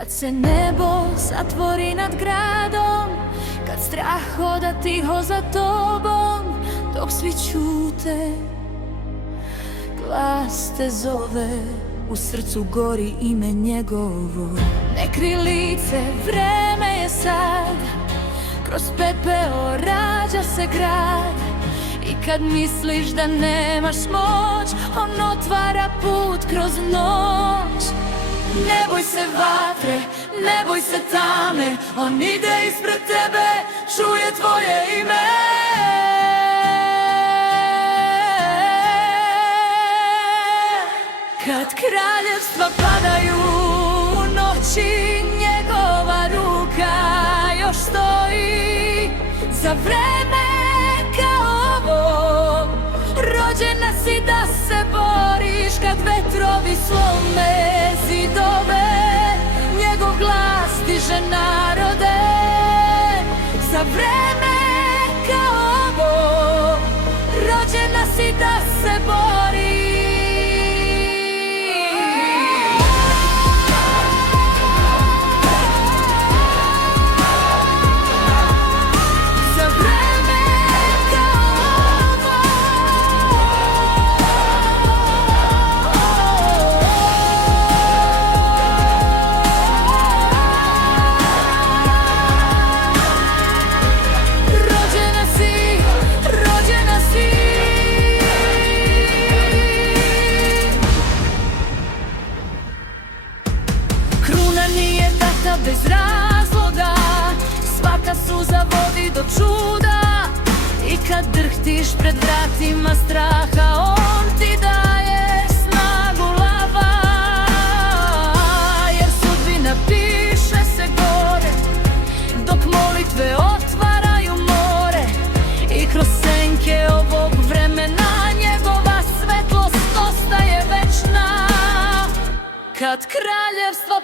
Kad se nebo zatvori nad gradom, kad strah hoda tiho za tobom, dok svi ćute, glas te zove, u srcu gori ime njegovo. Ne kri lice, vreme je sad, kroz pepeo rađa se grad. I kad misliš da nemaš moć, on otvara put kroz noć. Ne boj se vatre, ne boj se tame, on ide ispred tebe, čuje tvoje ime. Kad kraljevstva padaju u noći, njegova ruka još stoji. Za vreme kao ovo rođena si da se boriš. Kad vetrovi slome zidove, njegov glas diže narode. Za vreme kao ovo rođena si da se boriš. Bez razloga, svaka suza vodi do čuda. I kad drhtiš pred vratima straha, on ti daje snagu lava. Jer sudbina piše se gore, dok molitve otvaraju more. I kroz senke ovog vremena njegova svetlost ostaje večna. Kad kraljevstva